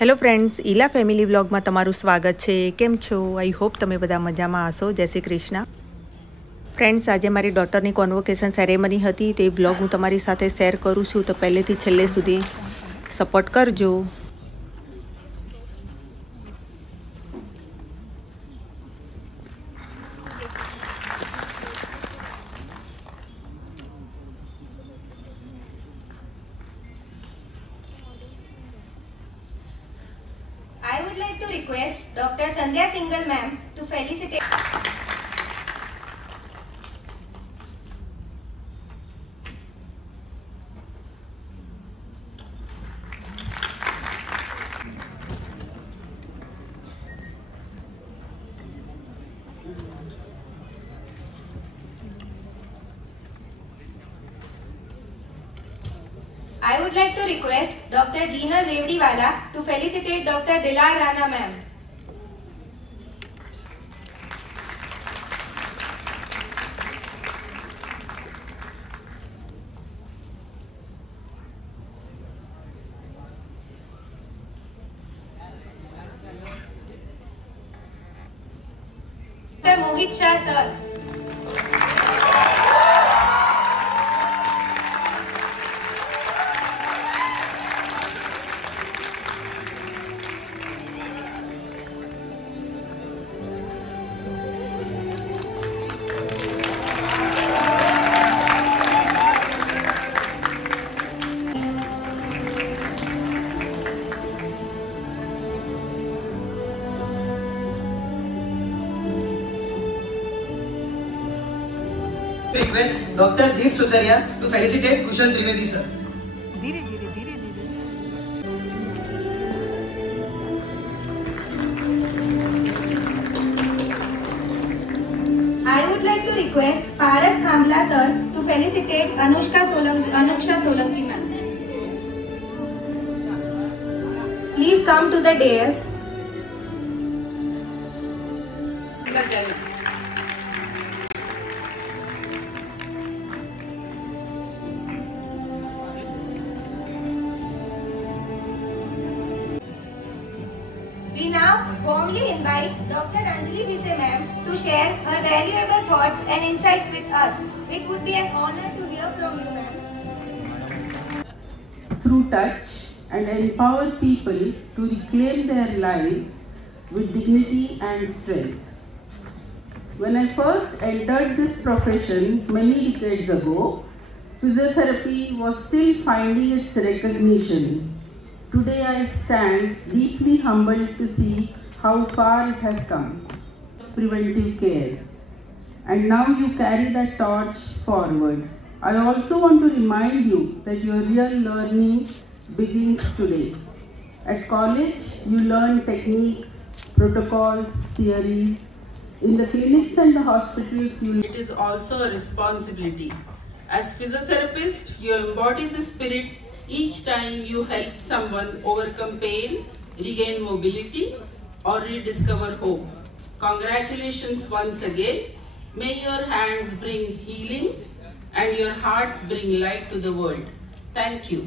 Hello friends, ईला family vlog में तमारू स्वागत है। केम छो? आई होप तमे बधा मजा में हशो। जय श्री कृष्ण। फ्रेंड्स, आज मारी डॉटरनी कॉन्वोकेशन सेरेमनी हती, ते व्लॉग हूँ तमारी साथे शेर करूँ छूँ, तो पहलेथी छेल्ले सुधी सपोर्ट करजो। I would like to request Dr. Sandhya Singhal ma'am to felicitate. I would like to request Dr. Jeenal Revdiwala to felicitate Dr. Dilar Rana ma'am. Dr. Mohit Shah sir. Request Dr. Deep Sutaria to felicitate Kushal Trivedi sir. धीरे धीरे धीरे धीरे। I would like to request Paras Kambla sir to felicitate Anushka Solanki ma'am. Please come to the dais. We now warmly invite Dr. Anjali Bise ma'am to share her valuable thoughts and insights with us. It would be an honor to hear from you, ma'am. Through touch and empower people to reclaim their lives with dignity and strength. When I first entered this profession many decades ago, physiotherapy was still finding its recognition. Today I stand deeply humbled to see how far it has come. Preventive care. And now you carry that torch forward. I also want to remind you that your real learning begins today. At college, you learn techniques, protocols, theories. In the clinics and the hospitals, it is also a responsibility. As physiotherapist, you embody the spirit each time you help someone overcome pain, regain mobility, or rediscover hope. Congratulations once again. May your hands bring healing and your hearts bring light to the world. Thank you.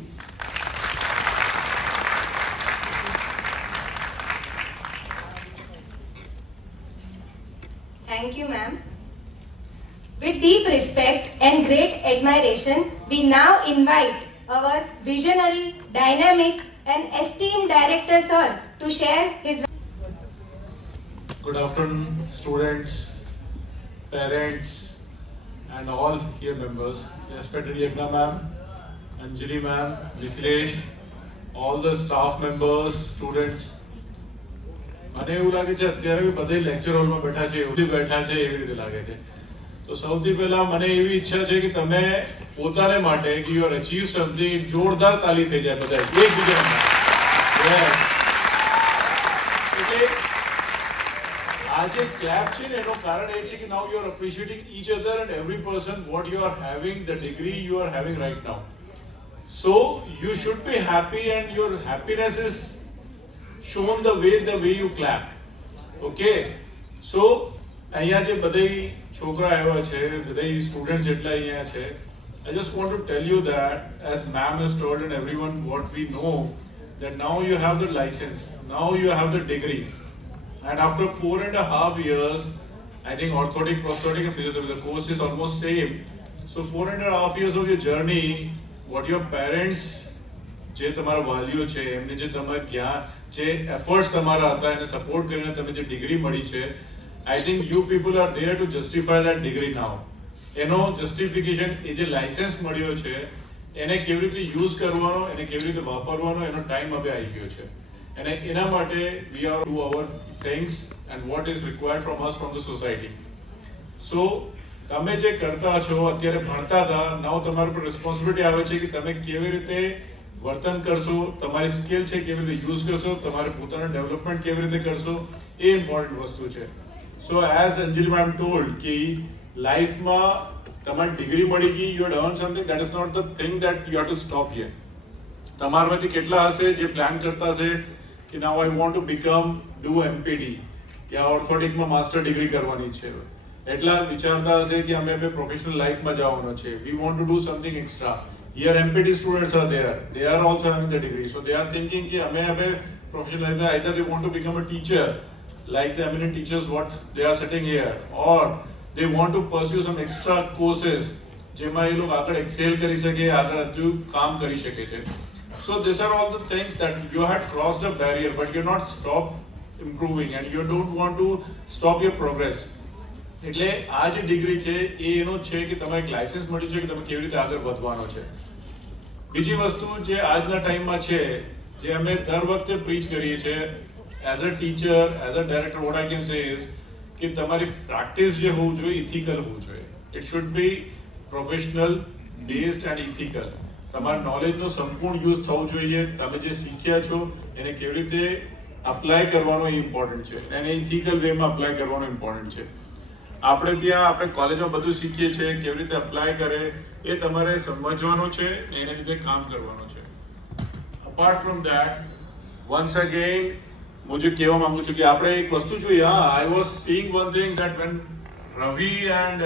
Thank you, ma'am. With deep respect and great admiration, we now invite our visionary, dynamic, and esteemed director, sir, to share his. Good afternoon, students, parents, and all here members. Respected Yagna ma'am, Anjali ma'am, Nikhilesh, all the staff members, students. મને એવું લાગે છે અત્યારે બધે lecture હોલમાં બેઠા છે એવું બેઠા છે એવી રીતે લાગે છે. તો સૌથી પહેલા મને એવી ઈચ્છા છે કે તમે પોતાને માટે કે યુ આર અચીવ સમથિંગ જોરદાર તાલી થઈ જાય બધા એકબીજા એટલે આ જે ક્લેપ છે ને એનો કારણ એ છે કે now you are appreciating each other and every person what you are having the degree you are having right now. So you should be happy and your happiness is shown the way you clap. Okay, so અહીંયા જે બધાય છોકરા આવ્યા છે બધાય students જેટલા અહીંયા છે I just want to tell you that as ma'am has told and everyone what we know that now you have the license, now you have the degree, and after 4.5 years, I think orthotic, prosthetic and physiotherapy, the course is almost same. So 4.5 years of your journey, what your parents, જે તમારા વાલીઓ છે એમને જે તમારા જ્ઞાન, જે efforts તમારા હતા એને સપોર્ટ કરીને તમે જે ડિગ્રી મળી છે, I think you people are there to justify that degree now. એનો જસ્ટિફિકેશન, એ જે લાયસન્સ મળ્યો છે એને કેવી રીતે યુઝ કરવાનો, એને કેવી રીતે વાપરવાનો, એનો ટાઈમ હવે આવી ગયો છે. અને એના માટે we are do our things and what is required from us from the society. So તમે જે કરતા છો અત્યારે ભણતા હતા, now તમારા પર રિસ્પોન્સિબિલિટી આવે છે કે તમે કેવી રીતે વર્તન કરશો, તમારી સ્કિલ છે કેવી રીતે યુઝ કરશો, તમારે પોતાનું ડેવલપમેન્ટ કેવી રીતે કરશો, એ ઇમ્પોર્ટન્ટ વસ્તુ છે. So as Anjali ma'am told કે લાઈફમાં તમારી ડિગ્રી મળી ગઈ, you had earn something, that is not the thing that you have to stop here. તમારામાંથી કેટલા હશે જે પ્લાન કરતા હશે કે now I want to become do MPD, કે આ ઓર્થોટિકમાં માસ્ટર ડિગ્રી કરવાની છે, એટલા વિચારતા હશે કે અમે હવે પ્રોફેશનલ લાઈફમાં જવાનો છે, we want to do something extra. Here MPT students are there, they are also having the degree, so they are thinking कि हमें अबे professional life में either they want to become a teacher like the eminent teachers what they are sitting here, or they want to pursue some extra courses જેમાં એ લોકો આગળ excel કરી શકે, આગળ હજુ કામ કરી શકે છે. So these are all the things that you had crossed a barrier but you're not stopped improving and you don't want to stop your progress. એટલે આ જે ડિગ્રી છે એ એનો છે કે તમારે એક લાયસન્સ મળ્યું છે કે તમે કેવી રીતે આગળ વધવાનો છે. બીજી વસ્તુ જે આજના ટાઈમમાં છે, જે અમે દર વખતે પ્રીચ કરીએ છીએ as a teacher, as a director, what I can say is કે તમારી પ્રેક્ટિસ જે હોવું જોઈએ ઇથિકલ હોવું જોઈએ. It should be professional based and ethical. તમારા નોલેજનો સંપૂર્ણ યુઝ થવો જોઈએ, તમે જે શીખ્યા છો એને કેવી રીતે અપ્લાય કરવાનો એ ઇમ્પોર્ટન્ટ છે, અને ઇથિકલ વેમાં અપ્લાય કરવાનો ઇમ્પોર્ટન્ટ છે. આપણે ત્યાં આપણે કોલેજમાં બધું શીખીએ છીએ, કેવી રીતે અપ્લાય કરે એ તમારે સમજવાનું છે, એને લીધે કામ કરવાનું છે. Apart from that, once again હું જે કહેવા માંગુ છું કે આપણે એક વસ્તુ જોઈએ. હા, I was seeing one thing that when Ravi and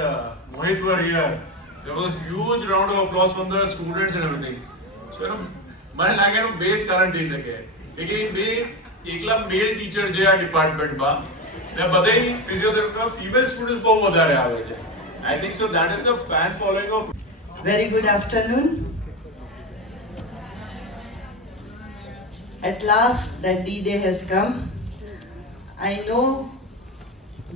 Mohit were here, there was a huge round of applause from the students and everything. So મને લાગે એનું બે જ કારણ થઈ શકે કે બે એકલા મેલ ટીચર છે આ ડિપાર્ટમેન્ટમાં, ને બધે ફિઝિયોથેરાપીમાં ફીમેલ સ્ટુડન્ટ્સ બહુ વધારે આવે છે. I think so that is the fan following of. Very good afternoon. At last that D-Day has come. I know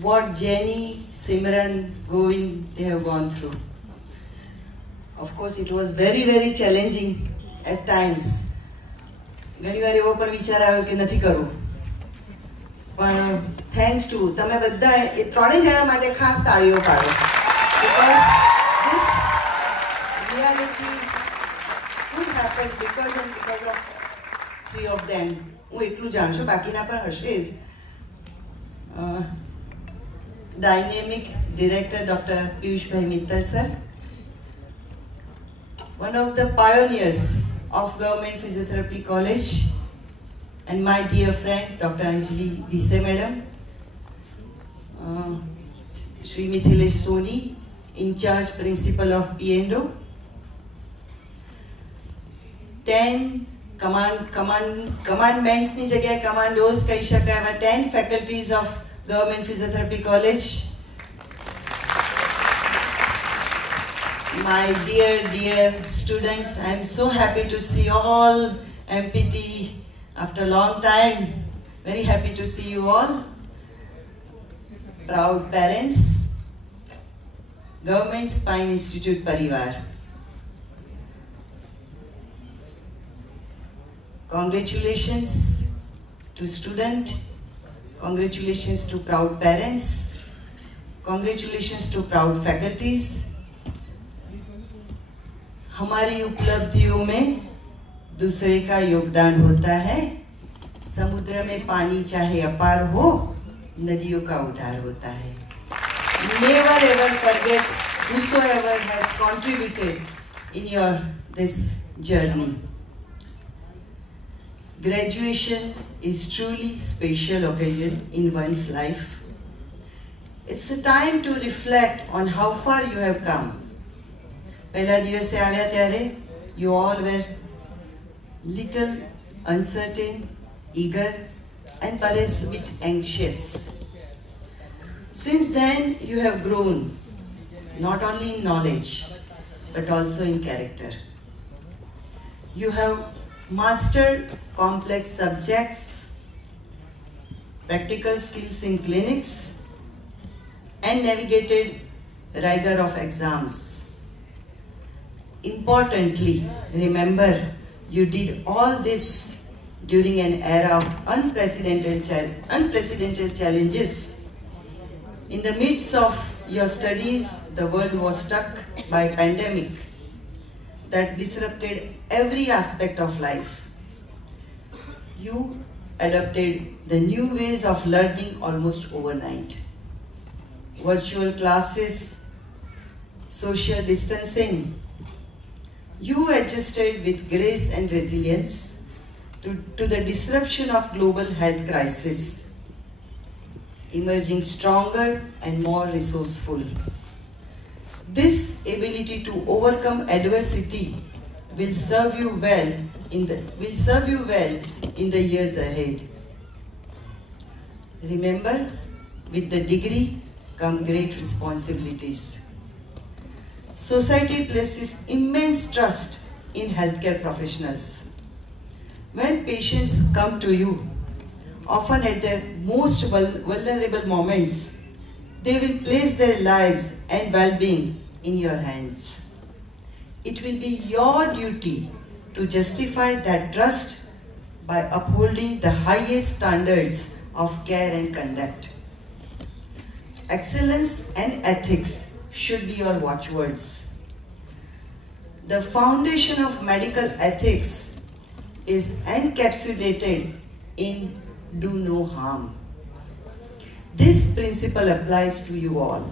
what Jenny, Simran, Govind, they have gone through. Of course, it was very, very challenging at times. ઘણી વાર એવો પણ વિચાર આવ્યો કે નથી કરવું, પણ થેન્ક્સ ટુ તમે બધા એ ત્રણેય જણા માટે ખાસ તાળીઓ પાડો, because this reality could happen because of three of them. હું એટલું જાણું છું, બાકીના પણ હશે જ. Dynamic Director Dr. Piyushbhai Mittal sir, one of the pioneers of Government Physiotherapy College, and my dear friend Dr. Anjali Desai madam, Shri Mithilesh Soni, in charge principal of P&O, 10 commandments ની જગ્યાએ commandos કહી શકાય એવા 10 faculties of Government Physiotherapy College. My dear students, I am so happy to see all MPT after a long time. Very happy to see you all. Proud parents, Government Spine Institute Parivar. Congratulations to student, congratulations to proud parents, congratulations to proud faculties. हमारी उपलब्धियों में दूसरे का योगदान होता है. समुद्र में पानी चाहे अपार हो, नदियों का उद्धार होता है. Never ever forget whosoever has contributed in your this journey. Graduation is truly special occasion in one's life. It's a time to reflect on how far you have come. પહેલા દિવસે આવ્યા ત્યારે you all were little uncertain, eager, and perhaps a bit anxious. Since then, you have grown, not only in knowledge, but also in character. You have mastered complex subjects, practical skills in clinics, and navigated rigor of exams. Importantly, remember, you did all this during an era of unprecedented challenges. In the midst of your studies, the world was struck by a pandemic that disrupted every aspect of life. You adopted the new ways of learning almost overnight. Virtual classes, social distancing. You adjusted with grace and resilience to the disruption of global health crisis, emerging stronger and more resourceful. This ability to overcome adversity will serve you well in the years ahead. Remember, with the degree come great responsibilities. Society places immense trust in healthcare professionals. When patients come to you, often at their most vulnerable moments, they will place their lives and well-being in your hands. It will be your duty to justify that trust by upholding the highest standards of care and conduct. Excellence and ethics should be your watchwords. The foundation of medical ethics is encapsulated in do no harm. This principle applies to you all.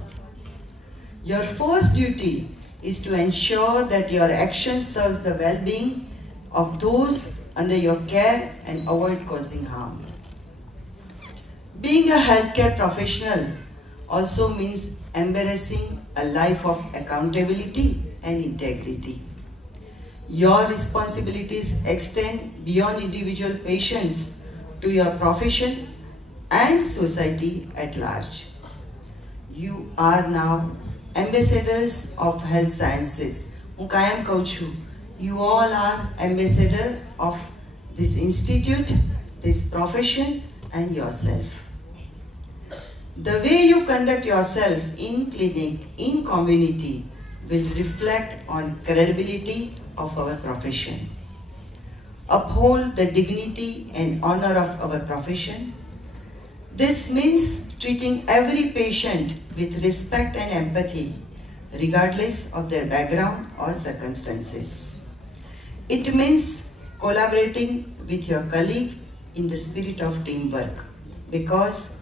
Your first duty is to ensure that your action serves the well-being of those under your care and avoid causing harm. Being a healthcare professional also means embracing a life of accountability and integrity. Your responsibilities extend beyond individual patients to your profession and society at large. You are now ambassadors of health sciences. You all are ambassadors of this institute, this profession, and yourself. The way you conduct yourself in clinic, in community, will reflect on credibility of our profession. Uphold the dignity and honor of our profession. This means treating every patient with respect and empathy, regardless of their background or circumstances. It means collaborating with your colleague in the spirit of teamwork, because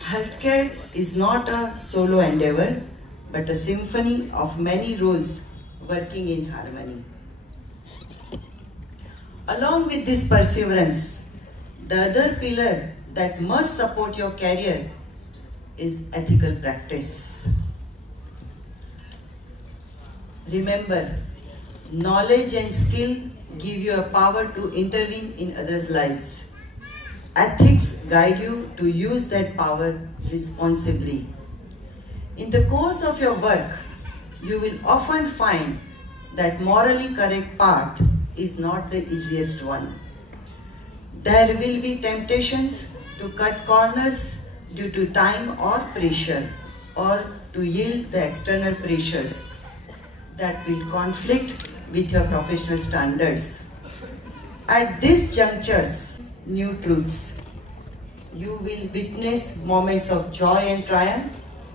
healthcare is not a solo endeavor, but a symphony of many roles working in harmony. Along with this perseverance, the other pillar that must support your career is ethical practice. Remember, knowledge and skill give you a power to intervene in others' lives. Ethics guide you to use that power responsibly. In the course of your work, you will often find that morally correct path is not the easiest one. There will be temptations to cut corners due to time or pressure, or to yield the external pressures that will conflict with your professional standards. At these junctures, new truths. You will witness moments of joy and triumph,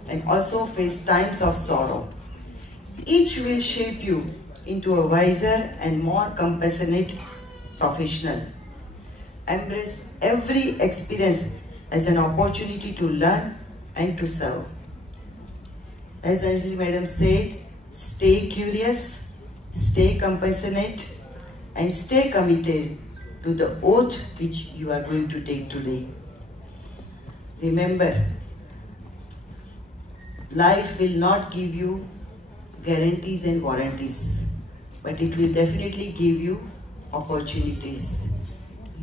and also face times of sorrow. Each will shape you into a wiser and more compassionate professional. Embrace every experience as an opportunity to learn and to serve. As Anjali Madam said, stay curious, stay compassionate, and stay committed to the oath which you are going to take today. Remember, life will not give you guarantees and warranties, but it will definitely give you opportunities.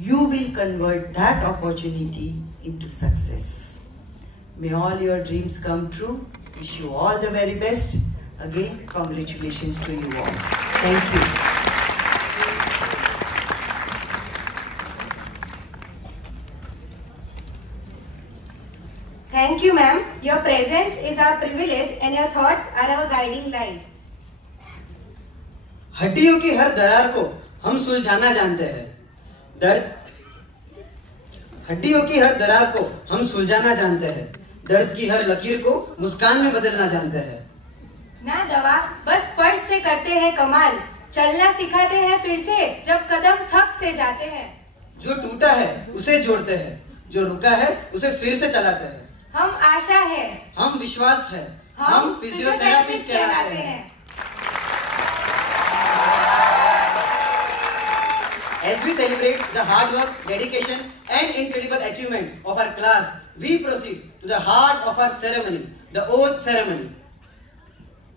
you will convert that opportunity into success. May all your dreams come true. Wish you all the very best. Again, congratulations to you all. Thank you. Thank you, ma'am. Your presence is our privilege and your thoughts are our guiding light. हड्डियों की हर दरार को हम सुलझाना जानते हैं। हड्डियों की हर दरार को हम सुलझाना जानते हैं। दर्द की हर लकीर को मुस्कान में बदलना जानते हैं। ना दवा, बस स्पर्श से करते हैं कमाल। चलना सिखाते हैं फिर से जब कदम थक से जाते हैं। जो टूटा है उसे जोड़ते हैं, जो रुका है उसे फिर से चलाते हैं। हम आशा है, हम विश्वास है, हम फिजियोथेरेपिस्ट कहलाते हैं। As we celebrate the hard work, dedication and incredible achievement of our class, we proceed to the heart of our ceremony, the oath ceremony.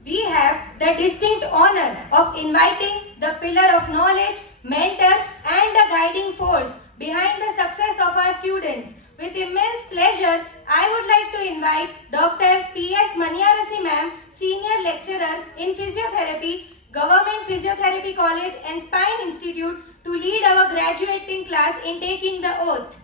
We have the distinct honor of inviting the pillar of knowledge, mentor and the guiding force behind the success of our students. With immense pleasure, I would like to invite Dr. P.S. Maniarasi ma'am, Senior Lecturer in Physiotherapy, Government Physiotherapy College and Spine Institute, to lead our graduating class in taking the oath.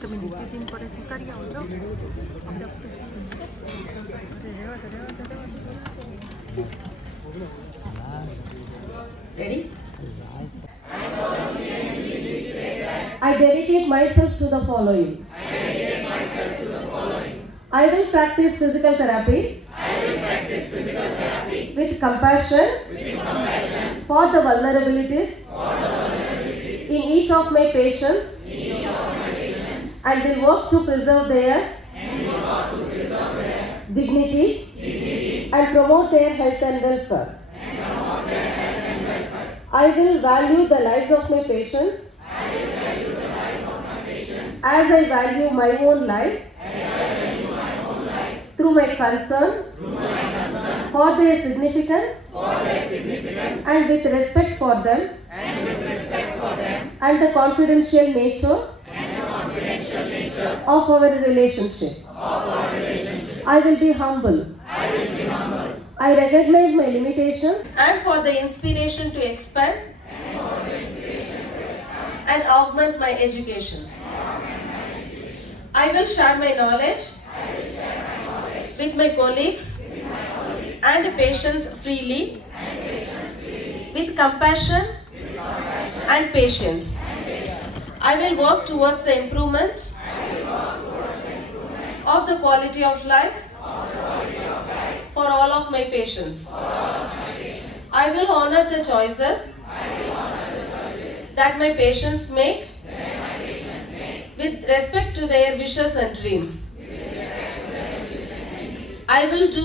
તમે નીચે જઈને પડે શું કરી આવો છો? Ready? I dedicate myself to the following. I will practice physical therapy. With compassion. For the vulnerabilities. In each of my patients. And will work to preserve their dignity and promote their health and welfare. I will value the lives of my patients as I value my own life through my concern for their significance and with respect for them and the confidential nature of our relationship. I will be humble. I recognize my limitations and for the inspiration to expand and augment my education. I will share my knowledge with my colleagues and patients freely with compassion and patience. I will work towards the improvement of the quality of life for all of my patients. I will honor the choices that my patients make with respect to their wishes and dreams. I will do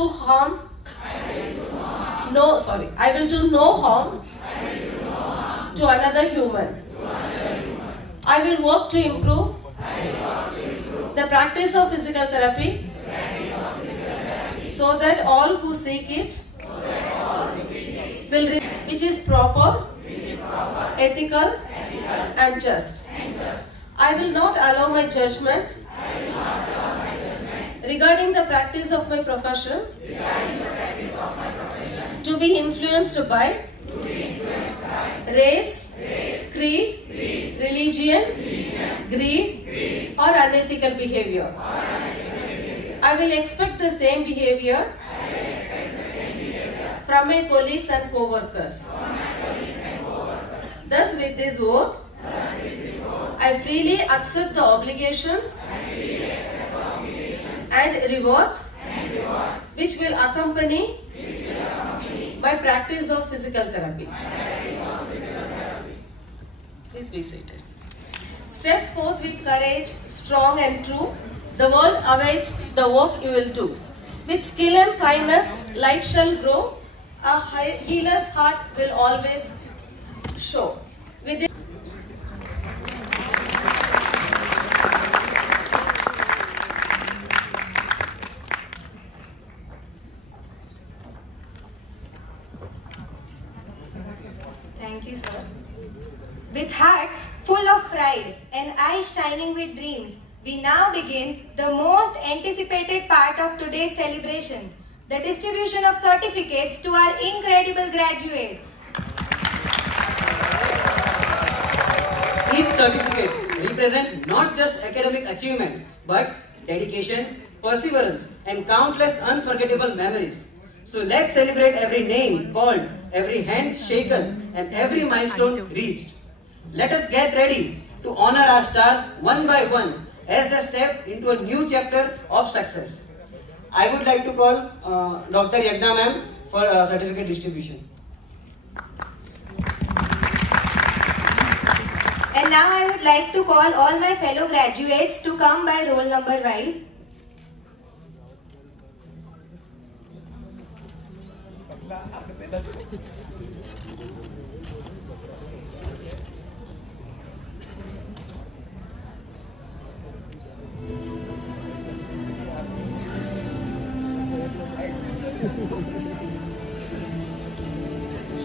no harm to another human. I will work to improve the practice of physical therapy so that all who seek it will which is proper, ethical and just. I will not allow my judgment regarding the practice of my profession to be influenced by race, creed, religion, greed or unethical behavior. I will expect the same behavior from my colleagues and co-workers. Thus, with this oath, I freely accept the obligations and rewards which will accompany my practice of physical therapy. Please be seated. Step forth with courage, strong and true. The world awaits the work you will do. With skill and kindness, light shall grow. A healer's heart will always show. With Thank you, sir. With hearts full of pride and eyes shining with dreams, we now begin the most anticipated part of today's celebration, the distribution of certificates to our incredible graduates. Each certificate represents not just academic achievement, but dedication, perseverance, and countless unforgettable memories. So let's celebrate every name called, every hand shaken, and every milestone reached. Let us get ready to honor our stars one by one as they step into a new chapter of success. I would like to call Dr. Yagna ma'am for certificate distribution. And now I would like to call all my fellow graduates to come by roll number wise.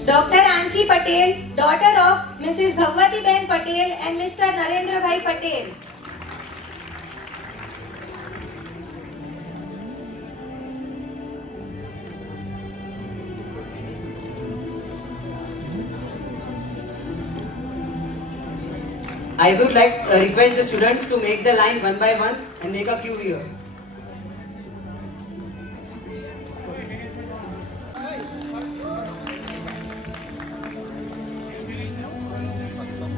Dr. Ansi Patel, daughter of Mrs. Bhagwati Ben Patel and Mr. Narendra Bhai Patel. I would like to request the students to make the line one by one and make a queue here.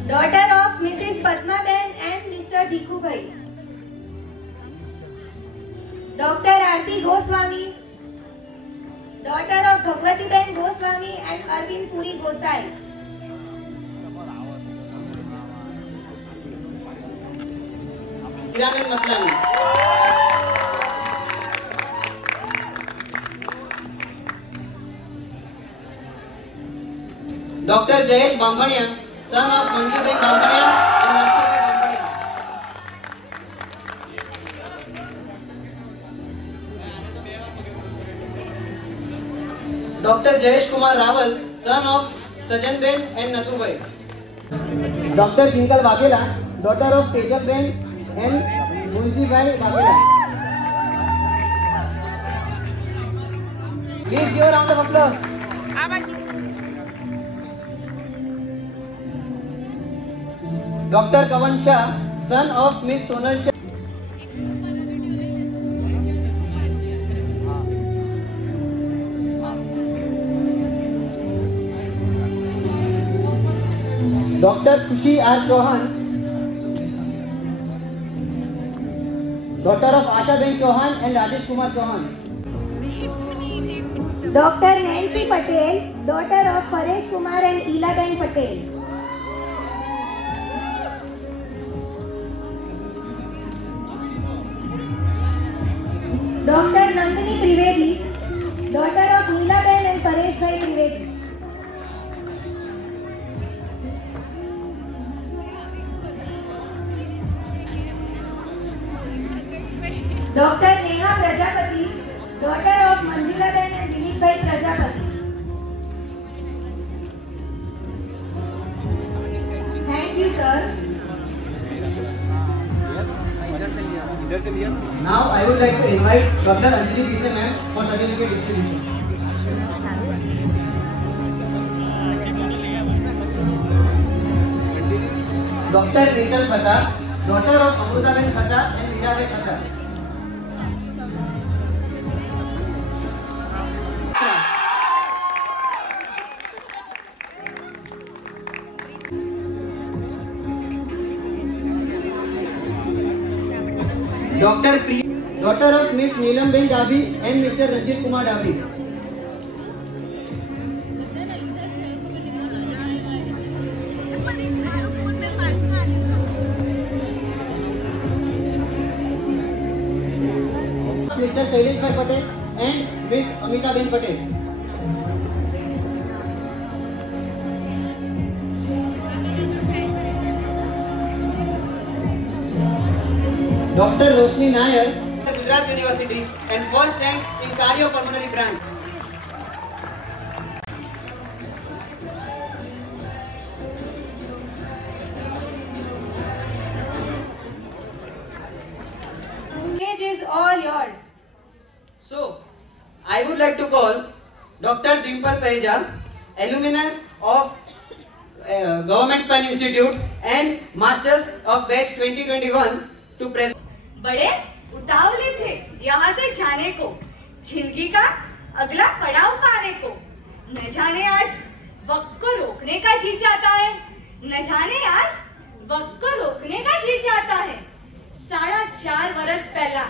Daughter of Mrs. Padma Ben and Mr. Bhiku Bhai. Dr. Aarti Goswami, daughter of Bhagwati Ben Goswami and Arvind Puri Gosai. Hiranand Matlani. Dr. Jayesh Bambania, son of Manju Ben Bambania and Narsi Ben Bambania. Dr. Jayesh Kumar Rawal, son of Sajan Ben and Nathu Bhai. Dr. Jinkal Waghela, daughter of Tejal Ben and Munji Bhai Waghela. Please give a round of applause. Dr. Kavan Shah, son of Miss Sonal Shah. Dr. Kushi R. Chauhan, daughter of Asha Ben Chauhan and Rajesh Kumar Chauhan. Dr. Nancy Patel, daughter of Paresh Kumar and Ela Ben Patel. Dr. Nandini Trivedi, daughter of Neela Ben and Paresh Bhai Trivedi. Dr. Neha Prajapati, daughter of Manjula Ben and Dilip Bhai Prajapati. Thank you, sir. Now I would like to invite Dr. Anjali Pise ma'am for certificate distribution. Dr. Nital Khata, daughter of Amruta Ben Khata and Meera Ben Khata. Dr. Priya, daughter of Miss Neelam Ben Dabi and Mr. Ranjit Kumar Dabi. Mr. Shailesh Bhai Patel, and Miss Amitaben Patel. Dr. Roshni Nair, Gujarat University, and first rank in cardiopulmonary branch. Stage is all yours. So, I would like to call Dr. Dimple Paheja, alumnus of Government Spine Institute and Masters of Batch 2021 to present. बड़े उतावले थे यहाँ से जाने को, जिंदगी का अगला पड़ाव पाने को। न जाने आज वक्त को रोकने का जी चाहता है, न जाने आज वक्त को रोकने का जी चाहता है। 4.5 વર્ષ પહેલા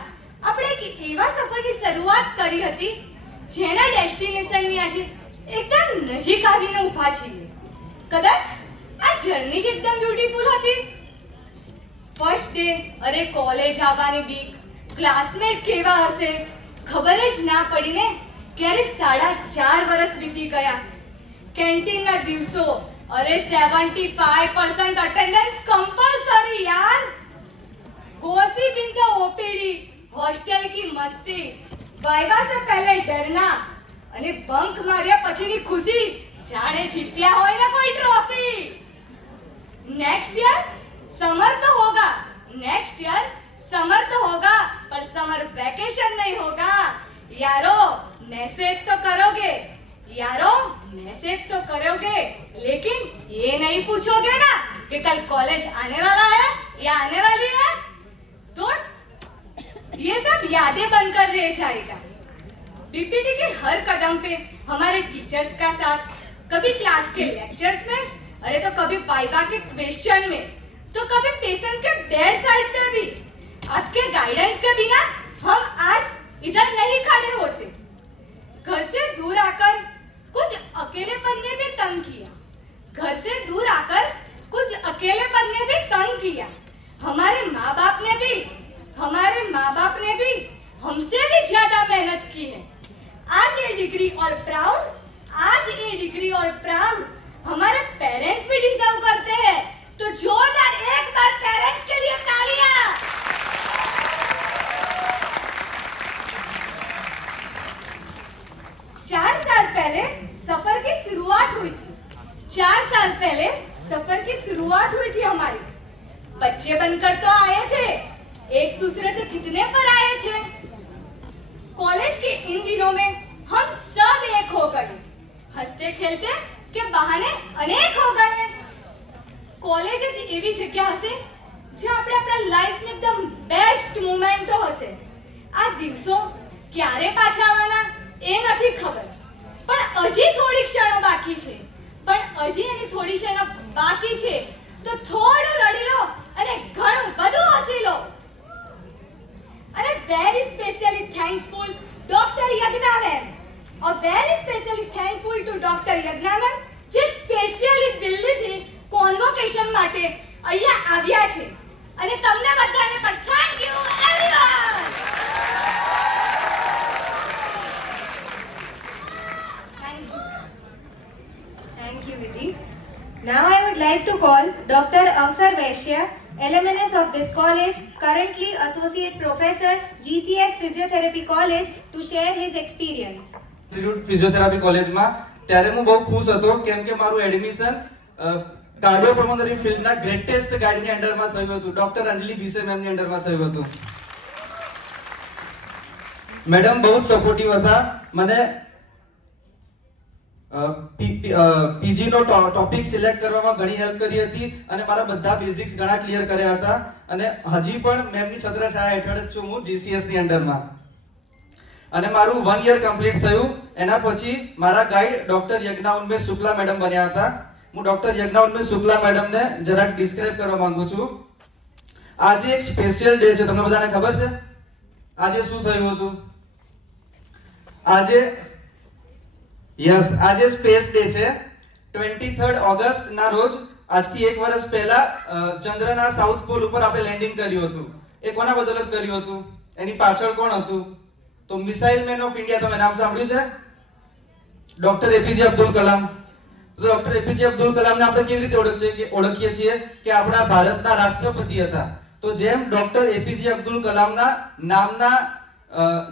આપણે એક એવા સફરની શરૂઆત કરી હતી જેના ડેસ્ટિનેશનની આજે એકદમ નજીક આવીને ઊભા છીએ। કદાચ આ જર્ની જ એકદમ બ્યુટીફુલ હતી। ફર્સ્ટ ડે, અરે કોલેજ આવવાની બીક, ક્લાસમેટ કેવા હશે ખબર જ ના પડી ને ક્યારે 4.5 વર્ષ વીતી ગયા। કેન્ટીનના દિવસો, અરે 75% અટેન્ડન્સ कंपलसरी यार। Gossip in the OPD, hostel की मस्ती, वाइवा से पहले डरना અને બંક માર્યા પછીની ખુશી જાણે જીત્યા હોય ને કોઈ ટ્રોફી। नेक्स्ट ईयर समर तो होगा, नेक्स्ट ईयर समर तो होगा, पर समर वैकेशन नहीं होगा। यारो मैसेज तो करोगे, यारो मैसेज तो करोगे, लेकिन ये नहीं पूछोगे ना कि कल कॉलेज आने वाला है या आने वाली है। दोस्त, ये सब यादें बनकर रह जाएगा। पीपीटी के हर कदम पे हमारे टीचर्स का साथ, कभी क्लास के लेक्चर्स में, अरे तो कभी वाइवा के क्वेश्चन में, तो कभी पेशेंट के बेड साइड पे भी। आपके गाइडेंस के बिना हम आज इधर नहीं खड़े होते। घर से दूर आकर कुछ अकेलेपन ने भी तंग किया, घर से दूर आकर कुछ अकेलेपन ने भी तंग किया। हमारे माँ बाप ने भी हमसे भी ज्यादा मेहनत की है। आज ये डिग्री और प्राउड हमारे पेरेंट्स भी डिजर्व करते हैं। तो जोरदार एक बार पेरेंट्स के लिए तालियां। 4 साल पहले सफर की शुरुआत हुई थी। 4 साल पहले सफर की शुरुआत हुई थी हमारी। बच्चे बनकर तो आए थे, एक दूसरे से कितने पर आए थे। कॉलेज के इन दिनों में हम सब एक हो गए, हंसते खेलते के बहाने अनेक हो गए। कॉलेज જ એવી જગ્યા હશે જે આપણે આપણા લાઈફની એકદમ બેસ્ટ મોમેન્ટો હશે। આ દિવસો ક્યારે પાછા આવવાના એ નથી ખબર, પણ હજી થોડી ક્ષણો બાકી છે, તો થોડું રડી લો અને ઘણું બધું હસી લો। અને very specially thankful doctor Yagna ma'am, और very specially thankful to doctor Yagna ma'am જે સ્પેશિયલી દિલ્હીથી કોન્વોકેશન માટે અહીંયા આવ્યા છે। અને તમને બધાને પણ thank you everyone. Thank you, Vidhi. Now I would like to call Dr. Avsar Vaishya, alumnus of this college, currently Associate Professor, GCS Physiotherapy College, to share his experience. Physiotherapy કોલેજમાં ત્યારે હું બહુ ખુશ હતો કેમ કે મારું એડમિશન કાર્ડિયોપલ્મોનરી ફિલ્ડના ગ્રેટેસ્ટ ગાઈડની અંડરમાં થયું હતું, ડોક્ટર અંજલિ ભીસે મેમની અંડરમાં થયું હતું। મેડમ બહુ જ સપોર્ટિવ હતા, મને પીજી નો ટોપિક સિલેક્ટ કરવામાં ઘણી હેલ્પ કરી હતી અને મારા બધા બેઝિક્સ ઘણા ક્લિયર કર્યા હતા અને હજી પણ મેમની છત્રછાયા હેઠળ જ છું હું જીસીએસ ની અંડરમાં। અને મારું 1 યર કમ્પ્લીટ થયું, એના પછી મારા ગાઈડ ડોક્ટર યજ્ઞા ઉન્મેશ શુક્લા મેડમ બન્યા હતા। હું ડોક્ટર યજ્ઞા ઉન્મેશ શુક્લા મેડમને જરાક ડિસ્ક્રાઇબ કરવા માંગુ છું। આજે એક સ્પેશિયલ ડે છે, તમને બધાને ખબર છે આજે શું થયું હતું? આજે સ્પેસ ડે છે। 23 ઓગસ્ટ ના રોજ આજથી 1 વર્ષ પહેલા ચંદ્રના સાઉથ પોલ ઉપર આપણે લેન્ડિંગ કર્યું હતું। એ કોના બદૌલત કર્યું હતું? એની પાછળ કોણ હતું? तो मिसाइल मैन ऑफ इंडिया તમે નામ સાંભળ્યું છે? Doctor APJ Abdul Kalam. તો ડોક્ટર એપીજે અબ્દુલ કલામને આપણે કેવી રીતે ઓળખીએ છીએ કે આપણા ભારતના રાષ્ટ્રપતિ હતા. તો જેમ ડોક્ટર એપીજે અબ્દુલ કલામના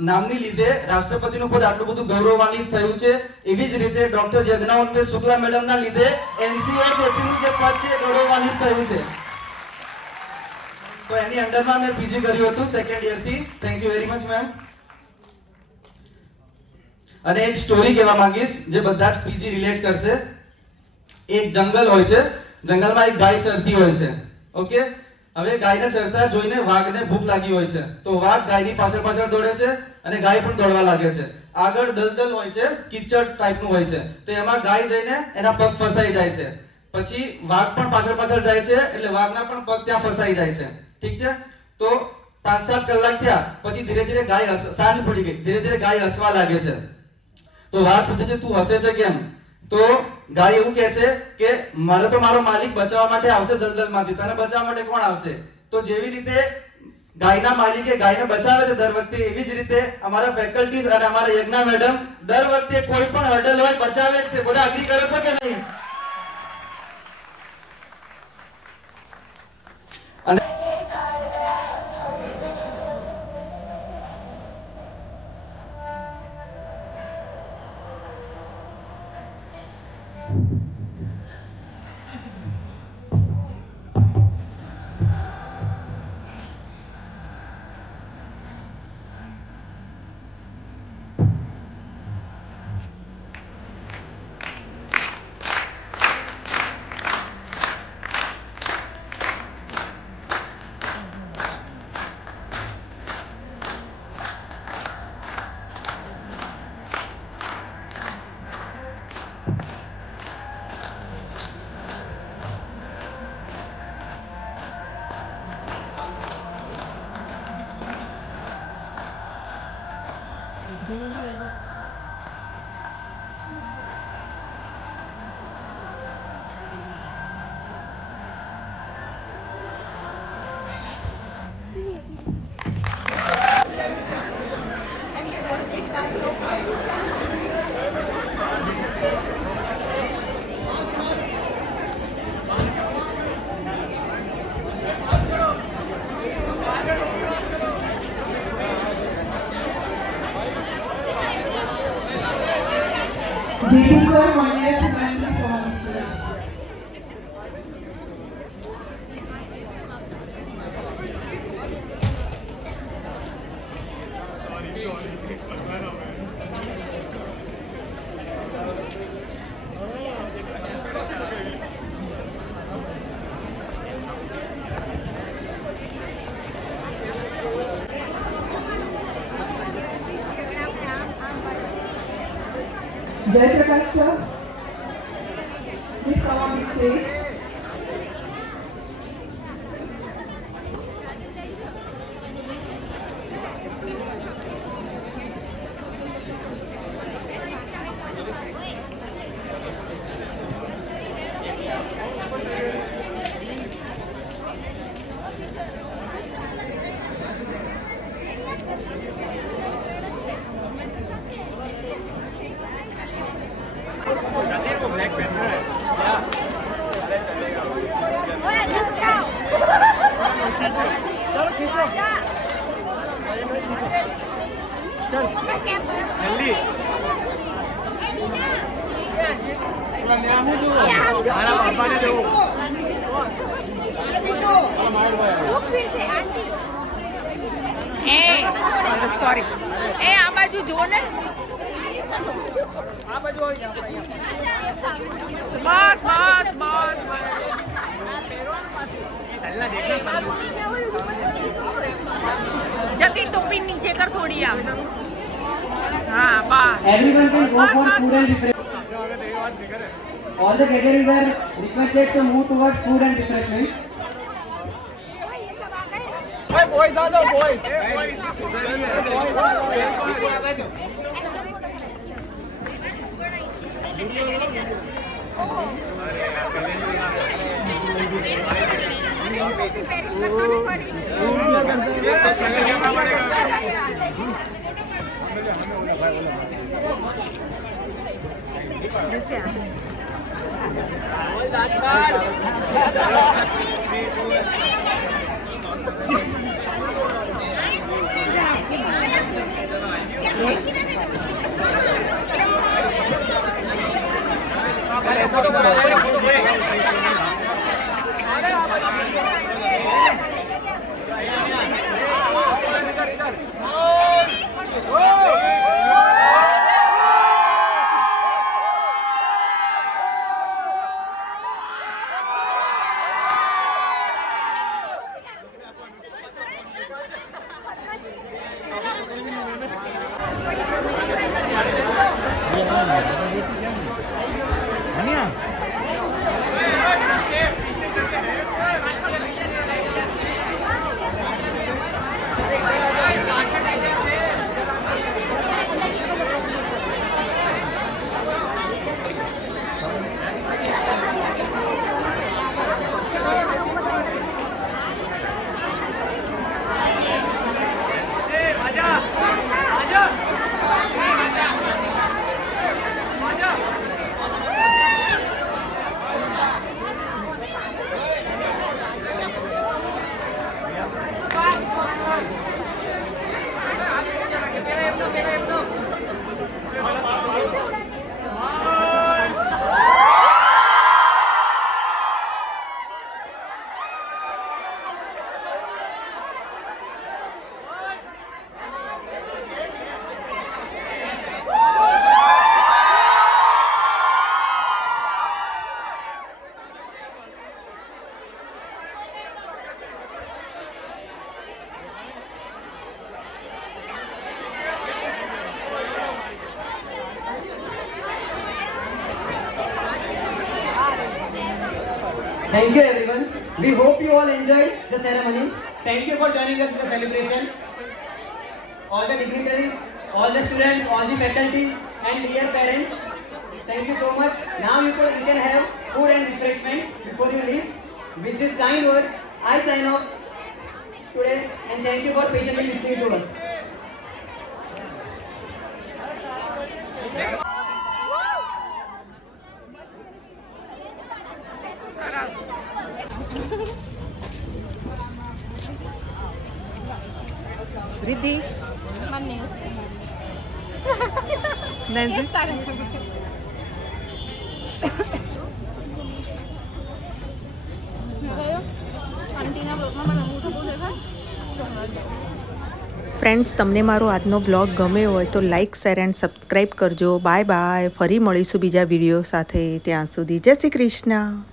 નામની લીધે રાષ્ટ્રપતિનું પદ આટલું બધું ગૌરવાન્વિત થયું છે, એવી જ રીતે ડોક્ટર યજ્ઞવંત શુક્લા મેડમના લીધે એનસીએચએપીનું જે પદ છે ગૌરવાન્વિત થયું છે. તો એની અંડરમાં મેં પીજી કર્યું હતું સેકન્ડ યરથી. Thank you very much ma'am. અને એક સ્ટોરી કહેવા માંગીશ જે બધા જ પીજી રિલેટ કરશે. એક જંગલ હોય છે, જંગલમાં એક ગાય ચરતી હોય છે. ઓકે, હવે ગાયને ચરતા જોઈને વાઘને ભૂખ લાગી હોય છે. તો વાઘ ગાયની પાછળ દોડે છે અને ગાય પણ દોડવા લાગે છે. આગળ દલદલ હોય છે, કિચડ ટાઈપનું હોય છે. તો એમાં ગાય જઈને એના પગ ફસાઈ જાય છે. પછી વાઘ પણ પાછળ જાય છે, એટલે વાઘના પણ પગ ત્યાં ફસાઈ જાય છે. ઠીક છે. તો 5-7 કલાક થયા પછી ધીરે ધીરે ગાય સાંજ પડી ગઈ, ધીરે ધીરે ગાય હસવા લાગે છે. તો વાઘ પૂછે છે તું હસે છે કેમ? તો ગાય એવું કહે છે કે મારે તો મારો માલિક બચાવવા માટે આવશે દલદલમાંથી, તને બચાવવા માટે કોણ આવશે? તો જેવી રીતે ગાયના માલિકે ગાયને બચાવે છે દર વખતે, એવી જ રીતે અમારા ફેકલ્ટીઝ અને અમારા યજ્ઞા મેડમ દર વખતે કોઈ પણ હર્ડલ હોય બચાવે જ છે. બધા એગ્રી કરો છો કે નહીં? અને Devi sir, 1 year primary performance. Jai Prakash sir, please come on the stage. Sorry ए आ बाजू जो ने आ बाजू बस बस बस जती टोपी नीचे कर थोड़ी आ हाँ बस Everyone can go for food and refreshment. All the categories are requested to move towards food and refreshment. Hey boys, are the boys. Thank you everyone. We hope you all enjoyed the ceremony. Thank you for joining us in the celebration. All the dignitaries, all the students, all the faculties and dear parents, thank you so much. Now you can have food and refreshments before you leave. With this kind words, I sign off today and thank you for patiently listening to us. Riddhi. Nancy. Friends, તમને મારો આજનો vlog ગમ્યો હોય તો like, share and subscribe કરજો. Bye bye. ફરી મળીશું બીજા વિડીયો સાથે. ત્યાં સુધી જય શ્રી કૃષ્ણ.